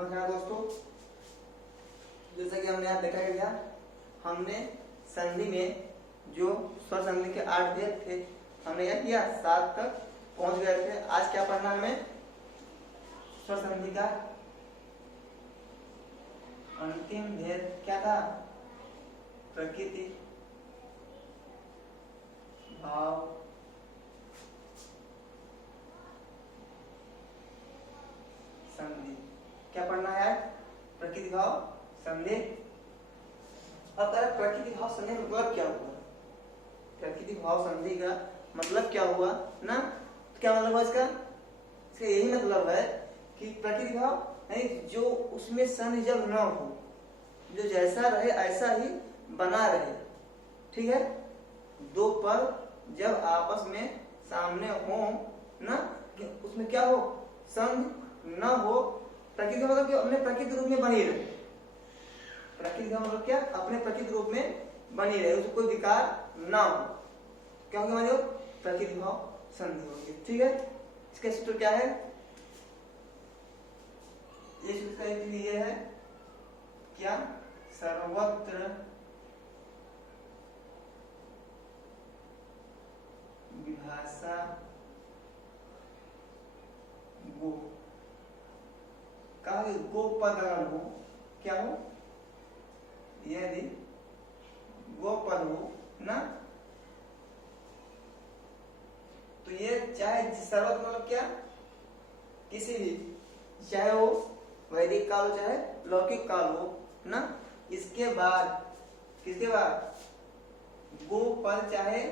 नमस्कार दोस्तों, जैसा कि हमने यहाँ देखा गया, हमने संधि में जो स्वर संधि के 8 भेद थे हमने यह किया 7 तक पहुंच गए थे। आज क्या पढ़ना हमें? स्वर संधि का अंतिम भेद क्या था? प्रकृति, भाव, संधि। क्या पढ़ना है? प्रकृति, भाव, संधि। अब प्रकृति, भाव, संधि मतलब क्या हुआ? प्रकृति, भाव, संधि का मतलब क्या हुआ ना? तो क्या मतलब है इसका? इसका यही मतलब है कि प्रकृति भाव नहीं, जो उसमें संधि जब न हो, जो जैसा रहे ऐसा ही बना रहे। ठीक है, दो पद जब आपस में सामने हो ना, उसमें क्या हो? संधि न हो। प्रकृति मतलब कि अपने प्रकृति रूप में बनी रहे। प्रकृति मतलब क्या? अपने प्रकृति रूप में बनी रहे, उसको कोई विकार ना हो। क्या होगा हमारे? प्रकृति भाव संधि होगी। ठीक है, इसका सूत्र क्या है? ये सूत्र ये है क्या? सर्वत्र विभाषा गो। कहा गो पद अगर हो, क्या हो? यदि गो पद हो ना, तो ये चाहे सर्वत्र मतलब क्या? किसी भी, चाहे वो वैदिक काल हो चाहे लौकिक काल हो ना, इसके बाद किसके बाद? गो पद चाहे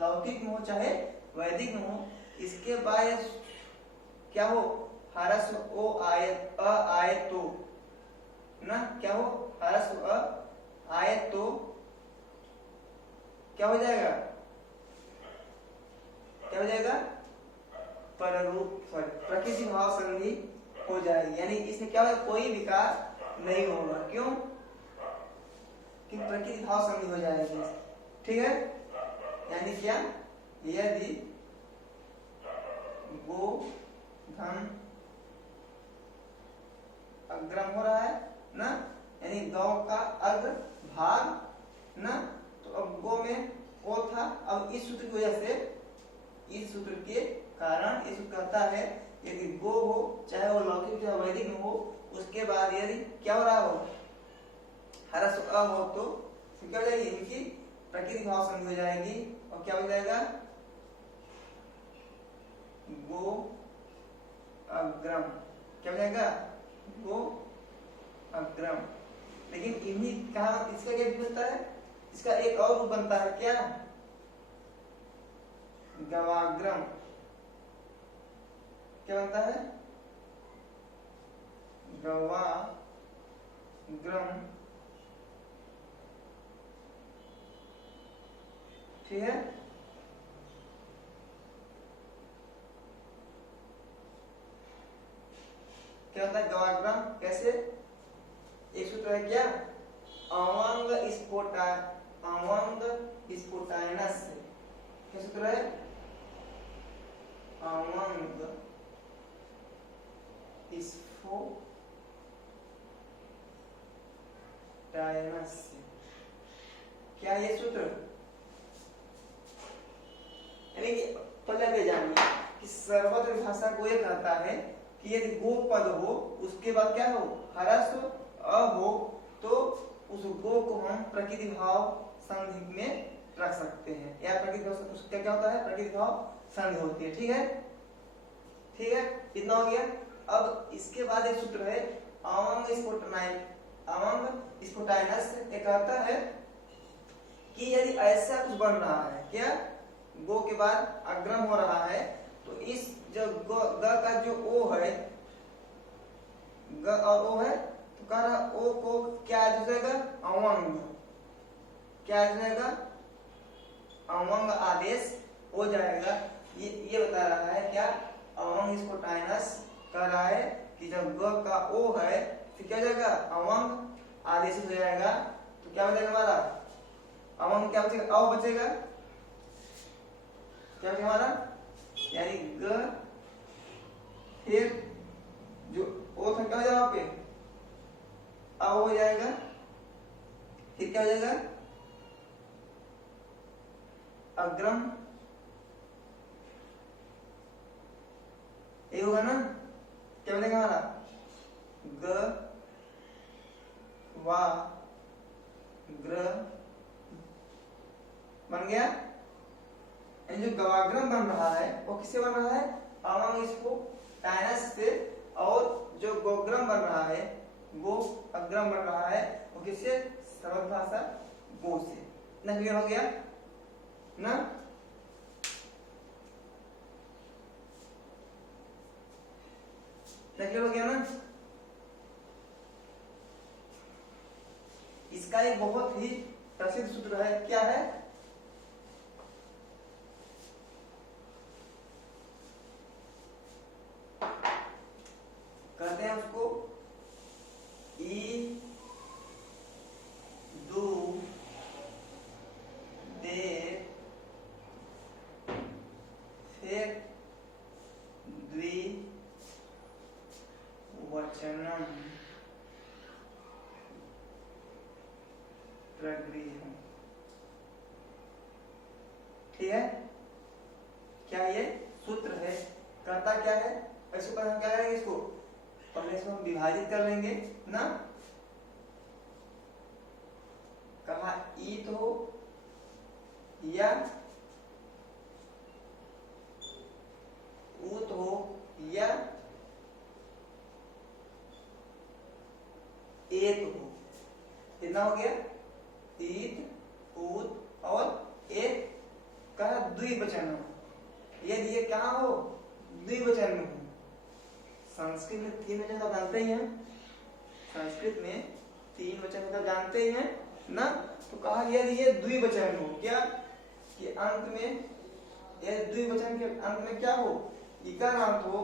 लौकिक में हो चाहे वैदिक में हो, इसके बाद क्या हो? ह्रस्व ओ आयत अ आयत तो ना, क्या हो? ह्रस्व अ आयत तो क्या हो जाएगा? क्या हो जाएगा? पररूप प्रकृति भाव संधि हो जाएगी। यानी इसमें क्या होगा? कोई विकार नहीं होगा। क्यों? कि प्रकृति भाव संधि हो जाएगी। ठीक है, यानी क्या? यदि गो धन अग्रम हो रहा है ना, यानी गौ का अग्र भाग ना, तो अब गो में ओ था। अब इस सूत्र की वजह से, इस सूत्र के कारण इस सूत्र कहता है यदि गो हो चाहे वो लौकिक चाहे वैदिक में हो, उसके बाद यदि क्या हो रहा हो? ह्रस्व अ हो, तो क्या हो जाएगी? इनकी प्रकृति भाव संधि हो जाएगी। और क्या हो जाएगा? गो अग्रम। क्या हो जाएगा? गो अग्रम। लेकिन इन्हीं कहा, इसका क्या बनता है? इसका एक और रूप बनता है क्या? गवाग्रम। क्या बनता है? गवाग्रम। ठीक है, क्या होता है गवाग्रम? कैसे? एक सूत्र है क्या? अवांग स्फुटायनस। क्या सूत्र है? अवांग स्फुटायनस। क्या ये सूत्र? यानी कि पहले जानिए कि सर्वत्र भाषा को यह कहता है कि यदि गो पद हो, उसके बाद क्या हो? ह्रस्व अ हो, तो उस गो को हम प्रकृति भाव संधि में रख सकते हैं। या प्रकृति भाव उसका क्या होता है? प्रकृति भाव संधि होती है। ठीक है, ठीक है, इतना हो गया। अब इसके बाद एक सूत्र है अवांग स्फुटायनस। ये कहता है कि यदि ऐसा कुछ बन रहा है, क्या? गो के बाद अग्रम हो रहा है, तो इस जो ग का जो ओ है, ग और ओ है, तो कह रहा ओ को क्या हो जाएगा? अवंग। क्या हो जाएगा? अवंग आदेश हो जाएगा। ये बता रहा है क्या? अवंग स्फुटायनस कह रहा है कि जब ग का ओ है फिर क्या हो जाएगा? अवंग आदेश हो जाएगा। तो क्या हो जाएगा हमारा? अवंग क्या बचेगा? अव बचेगा। क्या बचेगा हमारा? यानी ग फिर जो ओ था क्या हो जाएगा? वहां पे, अब हो जाएगा, फिर क्या हो जाएगा, अग्रम, ये होगा ना, क्या बनेगा हमारा, ग वा ग्र बन गया। जो गवाग्रम बन रहा है वो किससे बन रहा है, अमंग इसको टाइनस से, और जो गोग्रम बन रहा है, गो अग्रम बन रहा है, वो किससे, सरल भाषा गो से। ना क्लियर हो गया ना, क्लियर हो गया ना। इसका एक बहुत ही प्रसिद्ध सूत्र है, क्या है, कहते हैं उसको ई दू दे फेक द्वि वचनम प्रगृह्यम। ठीक है, क्या ये सूत्र है, कहता क्या है, ऐसे पर हम क्या करेंगे, इसको पहले इसको हम विभाजित कर लेंगे ना। कहा ईत हो या ऊत हो या एत हो, कितना हो गया, ईत ऊत और एत, कहा द्विवचन हो, यदि ये क्या हो, द्विवचन में हो। संस्कृत में 3 वचन तो जानते ही हैं, संस्कृत में 3 वचन तो जानते ही हैं ना। तो कहा यदि ये द्विवचन हो, क्या कि अंत में, ये द्विवचन के अंत में क्या हो, इकारांत हो,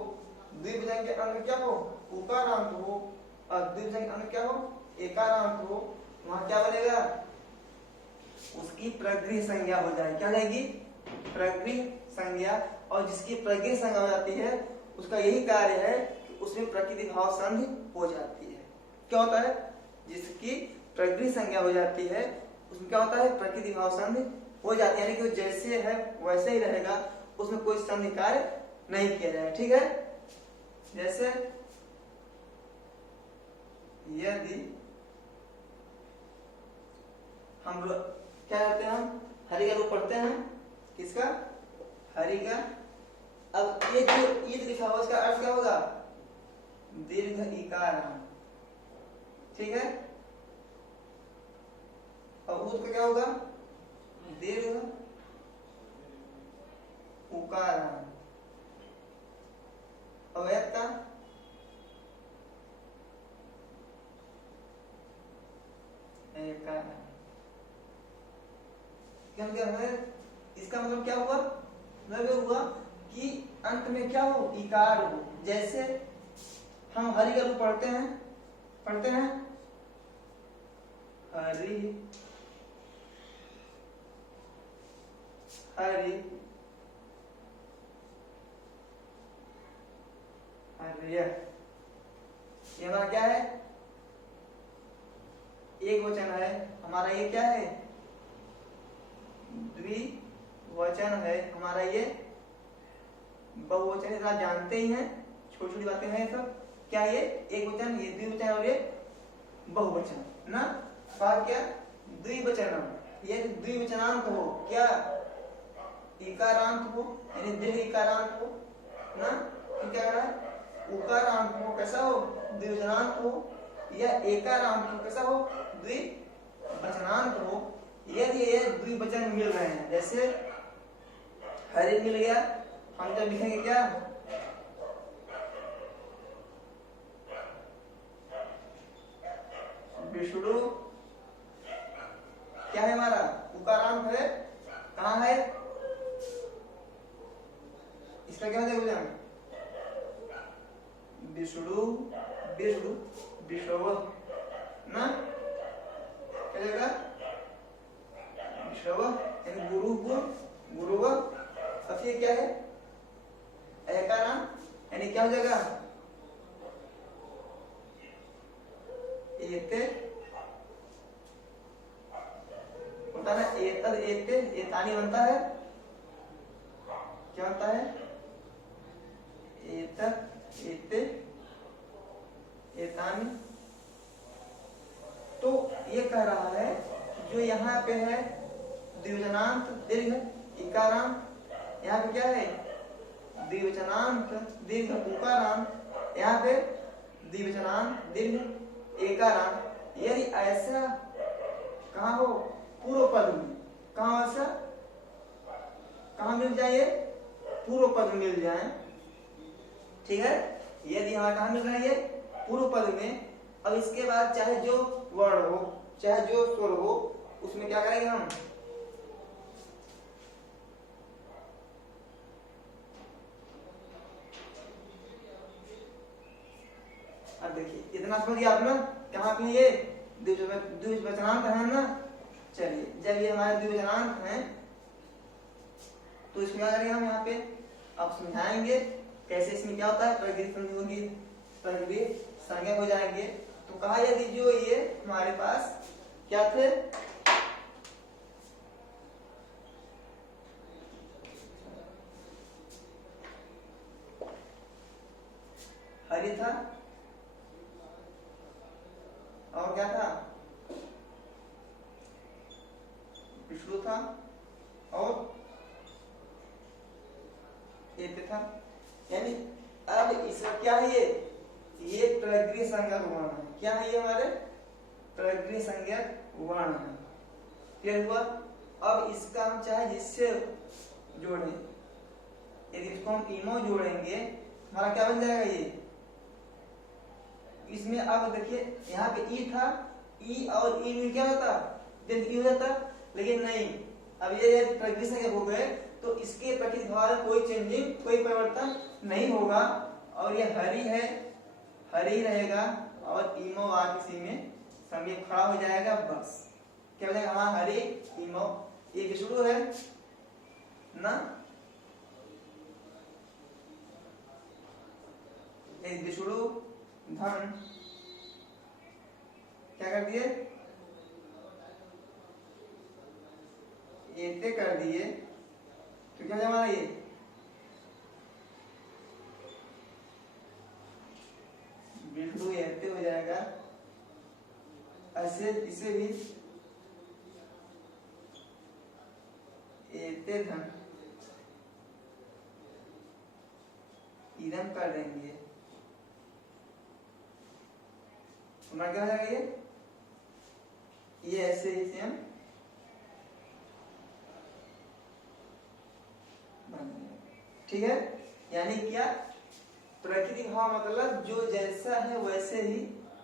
द्विवचन के अंत में क्या हो, उकारांत हो, और द्विवचन के अंत में क्या हो, एकारांत हो, वहां क्या बनेगा, उसकी प्रगृह्य संज्ञा हो जाएगी। क्या जाएगी, प्रगृह्य संज्ञा। और जिसकी प्रगृह्य संज्ञा हो जाती है उसका यही कार्य है कि उसमें प्रकृति भाव संधि हो जाती है। क्या होता है, जिसकी प्रगृह्य संज्ञा हो जाती है उसमें क्या होता है, प्रकृति भाव संधि हो जाती है, यानी कि वो जैसे है वैसे ही रहेगा, उसमें कोई संधि कार्य नहीं किया जाएगा। ठीक है, जैसे यदि हम क्या करते हैं, हम हरि का रूप पढ़ते हैं, किसका, हरि का। अब ये जो ईद लिखा हुआ इसका अर्थ क्या होगा, दीर्घ इकार। ठीक है, और ऊत का क्या होगा, दीर्घ उकार। अवैध का एकार। क्या है, इसका मतलब क्या हुआ, मतलब हुआ कि अंत में क्या हो, इकार हो। जैसे हम हरि का रूप पढ़ते हैं हरि हरि हरि, ये हमारा क्या है, एक वचन है हमारा, ये क्या है, द्विवचन है हमारा, ये बहुवचन आप जानते ही हैं, छोटी छोटी बातें हैं सब। क्या ये एक वचन, ये द्विवचन और ये बहुवचन ना। क्या द्विवचन, ये द्विवचनांत हो, क्या इकारांत हो, यानी दीर्घ इकारांत हो ना, क्या रहा है, उकारांत हो, कैसा हो, द्विवचनांत हो, या एकारांत हो, कैसा हो, द्विवचनांत हो। यदि ये द्विवचन मिल रहे हैं, जैसे हरि मिल गया, हम जब लिखेंगे क्या, विष्णु, क्या है हमारा, उकारांत है, कहाँ है, इसका क्या है, विष्णु विष्णु विष्णु ना, क्या जाएगा, विष्णु यानी गुरु गुरु। अब ये क्या है, एकारांत, यानी क्या हो जाएगा, एते होता है ना, एतद एते एतानी बनता है, क्या बनता है, एतद एते एतानी। तो ये कह रहा है जो यहाँ पे है द्विवचनांत दीर्घ इकारांत, यहाँ पे क्या है द्विवचनांत दीर्घ उकारांत, यहाँ पे द्विवचनांत दीर्घ एकारांत। यदि ऐसा कहाँ हो पूर्व पद में, कहाँ ऐसा कहाँ मिल जाए, पूर्व पद मिल जाए, ठीक है। यदि हमारा कहाँ मिल रहा है ये पूर्व पद में, अब इसके बाद चाहे जो वर्ण हो चाहे जो स्वर हो उसमें क्या करेंगे हम, अब देखिए इतना समझ गया आप ना, कहाँ पे ये द्विवचनांत है ना। चलिए जब ये हमारे द्विवचनांत हैं तो इसमें क्या करेंगे हम, यहाँ पे अब समझाएंगे कैसे इसमें क्या होता है, प्रकृति संज्ञा होगी, प्रकृति संज्ञा हो जाएंगे। तो कहा यदि जो ये हमारे पास क्या थे, हरि था और क्या था, विष्णु था और एते था। यानी अब इसका क्या है ये प्रगृह संज्ञक वर्ण है, क्या है ये हमारे प्रगृह संज्ञक वर्ण है, क्लियर हुआ। अब इसका हम चाहे जिससे जोड़े, यदि इसको हम इनो जोड़ेंगे हमारा क्या बन जाएगा ये, इसमें अब देखिए यहाँ पे ई था, ई और ई में क्या होता, ई हो जाता, लेकिन नहीं, अब ये प्रगृह संज्ञक हो गए तो इसके प्रतिभाव में कोई चेंजिंग कोई परिवर्तन नहीं होगा, और ये हरि है हरि रहेगा और इमो आ किसी में समय खड़ा हो जाएगा, बस क्या हो जाएगा, हाँ हरि इमो। ये विष्णु है ना, एक विष्णु धन क्या कर दिए, एते कर दिए, तो क्या हमारा ये बिल्डू एते हो जाएगा। ऐसे इसे भी एते धन इदम कर देंगे, हमारा क्या हो जाएगा ये ऐसे ही सेम ठीक है। यानी क्या, प्रकृति भाव मतलब जो जैसा है वैसे ही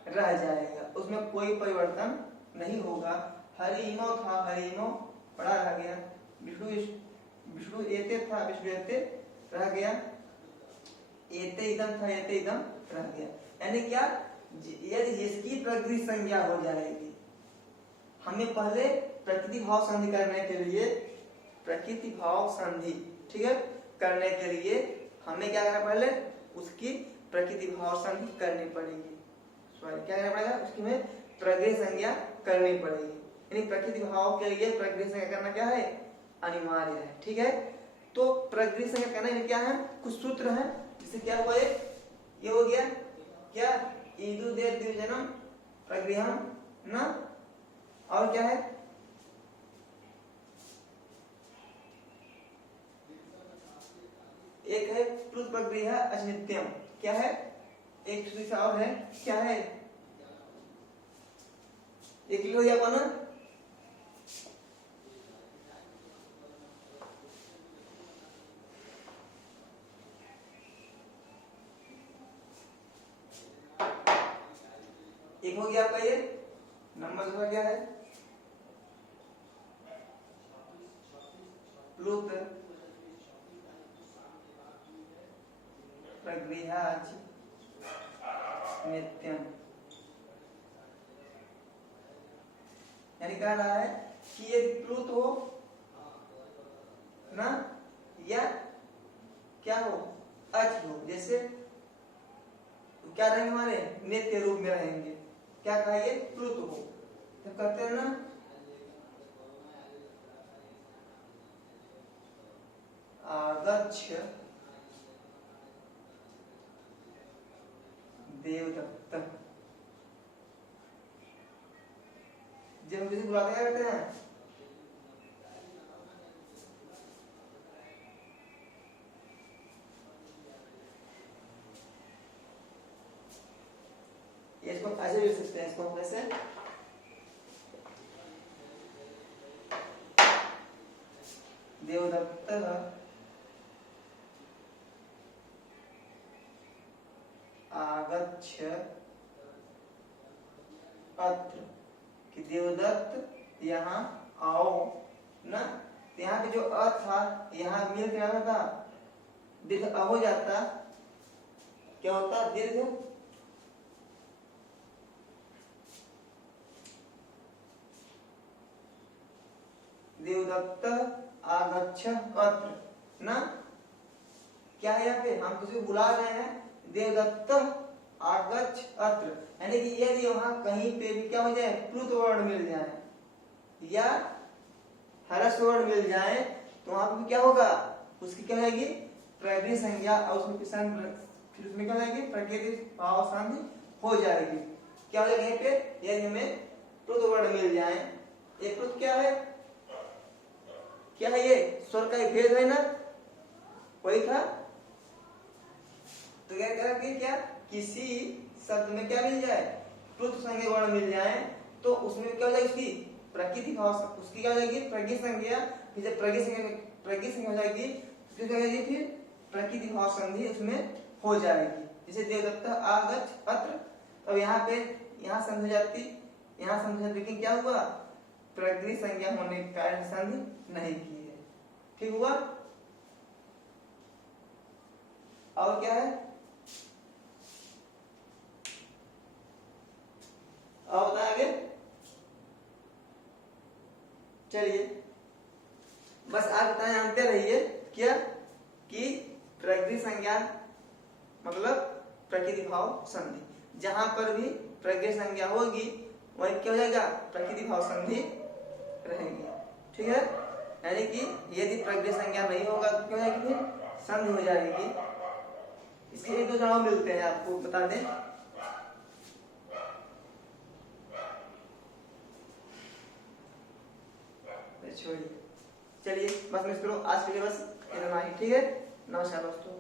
रह जाएगा, उसमें कोई परिवर्तन नहीं होगा। हरिनो था हरिनो पड़ा रह गया, विष्णु विष्णु एते था विष्णु एते रह गया, एते इदम था एते इदम रह गया। यानी क्या, यदि जिसकी प्रकृति संज्ञा हो जाएगी, हमें पहले प्रकृति भाव संधि करने के लिए, प्रकृति भाव संधि ठीक है करने के लिए हमें क्या करना, पहले उसकी प्रकृति भाव संधि करनी पड़ेगी, सॉरी क्या करना पड़ेगा, उसकी में प्रगृह संज्ञा करनी पड़ेगी। यानी प्रकृति भाव के लिए प्रगृह संज्ञा करना क्या है, अनिवार्य है, ठीक है। तो प्रगृह संज्ञा करने में क्या है, कुछ सूत्र है, जिससे क्या हुआ, ये हो गया क्या, ईदु दे द्विजनम प्रगृहम ना, और क्या है, एक है प्लुत प्रगृह अनित्यम, क्या है, एक दूसरा और है क्या है, एक लिखो या अपना, एक हो गया आपका ये नंबर दूसरा क्या है, प्लुत प्रगृहाच नित्यम। यानी कह रहा है कि ये प्लुत हो ना, या क्या हो, अच हो, जैसे क्या रहेंगे हमारे नित्य रूप में रहेंगे, क्या कहा, ये प्लुत हो। तो कहते हैं ना आगच्छ देवदत्त। जब हम किसी को बुलाते क्या करते हैं, इसको ऐसे लिख सकते हैं, इसको कैसे, देवदत्त आगच्छ अत्र, कि देवदत्त यहाँ आओ ना। तो यहाँ पे जो अ था, यहाँ मिल क्या होता, दीर्घ अ हो जाता, क्या होता, दीर्घ देवदत्त आगच्छ अत्र ना। क्या है यहाँ पे, हम किसी को बुला रहे हैं, देवदत्त आगच्छ अत्र, यानी कि यदि वहां कहीं पे भी क्या हो जाए, प्लुत वर्ण मिल जाए या ह्रस्व वर्ण मिल जाए, तो वहां पे क्या होगा, उसकी क्या होगी, प्राइमरी संज्ञा, और उसमें फिर उसमें क्या हो जाएगी, प्राकृतिक भाव संधि हो जाएगी। क्या हो जाएगा यहाँ पे, यदि हमें प्लुत वर्ण मिल जाए, ये प्लुत क्या है, क्या है, ये स्वर का एक भेद है ना, वही था। तो क्या करा कि क्या, किसी शब्द में क्या मिल जाए, प्लुत संज्ञा वर्ण मिल जाए, तो उसमें क्या हो जाएगी, उसकी प्रकृति भाव, उसकी क्या हो जाएगी, प्रकृति संज्ञा। फिर जब प्रकृति संज्ञा हो जाएगी, फिर क्या हो जाएगी, फिर प्रकृति भाव संधि उसमें हो जाएगी। जैसे देवदत्त आगच्छ अत्र, अब यहाँ पे यहाँ संधि हो जाती, यहाँ संधि हो जाती, लेकिन क्या हुआ, प्रकृति संज्ञा होने के कारण संधि नहीं की है। ठीक हुआ। और क्या है, और बताएं आगे, चलिए बस आप बताएं, जानते रहिए क्या, कि प्रकृति संज्ञा मतलब प्रकृति भाव संधि, जहां पर भी प्रकृति संज्ञा होगी वही क्या हो जाएगा, प्रकृति भाव संधि रहेगी। ठीक है, यानी कि यदि प्रकृति संज्ञा नहीं होगा तो क्या हो जाएगी, फिर संधि हो जाएगी। इसके लिए दो जवाब मिलते हैं, आपको बता दें। छोड़िए, चलिए बस मित्रों, आज के लिए बस इतना ही। ठीक है, नमस्कार दोस्तों।